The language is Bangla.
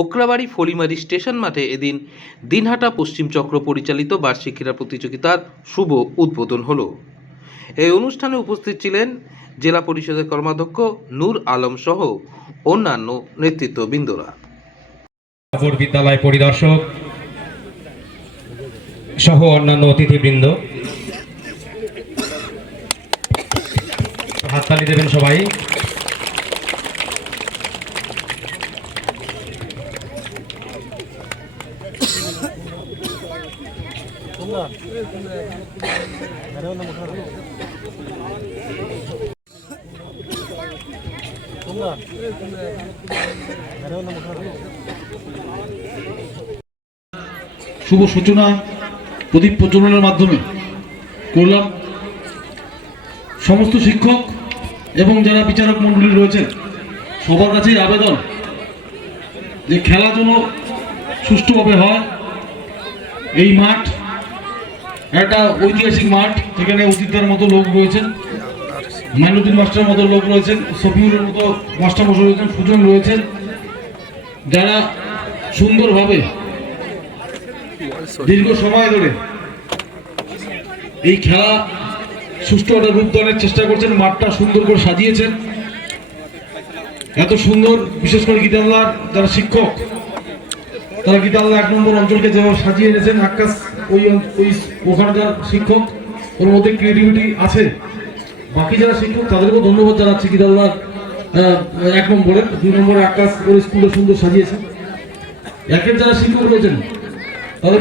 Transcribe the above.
ওকরাবাড়ি ফলিমারি স্টেশন মাঠে এদিন দিনহাটা পশ্চিম চক্র পরিচালিত বার্ষিক ক্রীড়া প্রতিযোগিতার শুভ উদ্বোধন হলো। এই অনুষ্ঠানে উপস্থিত ছিলেন জেলা পরিষদের কর্মাধ্যক্ষ নূর আলম সহ অন্যান্য নেতৃত্ববৃন্দরা। বিদ্যালয় পরিদর্শক সহ অন্যান্য অতিথিবৃন্দ, হাততালি দেবেন সবাই। শুভ সূচনা প্রদীপ প্রজ্বলনের মাধ্যমে করলাম। সমস্ত শিক্ষক এবং যারা বিচারক মণ্ডলী রয়েছেন সবার কাছেই আবেদন যে খেলা যেন সুষ্ঠুভাবে হয়। এই মাঠ একটা ঐতিহাসিক মাঠ, যেখানে অতীতের মতো লোক রয়েছেন, মাইনুদ্দিন মাস্টারের মতো লোক রয়েছেন, সফিউরের মতো মাস্টারমশাই রয়েছেন, সুজন রয়েছেন, যারা সুন্দরভাবে দীর্ঘ সময় ধরে এই খেলা সুষ্ঠু একটা রূপদানের চেষ্টা করছেন। মাঠটা সুন্দর করে সাজিয়েছেন, এত সুন্দর। বিশেষ করে গীতাল্লার যারা শিক্ষক, তারা গীতাল্লা 1 নম্বর অঞ্চলকে যেভাবে সাজিয়ে এনেছেন, আকাশ ওখানকার শিক্ষক, ওর মধ্যে ক্রিয়েটিভিটি আছে। বাকি যারা শিক্ষক তাদেরকেও ধন্যবাদ জানাচ্ছি। গীতাল্লার 1 নম্বরের, 2 নম্বরে আকাশ ওর স্কুলে সুন্দর সাজিয়েছে। একের যারা শিক্ষক রয়েছেন তাদের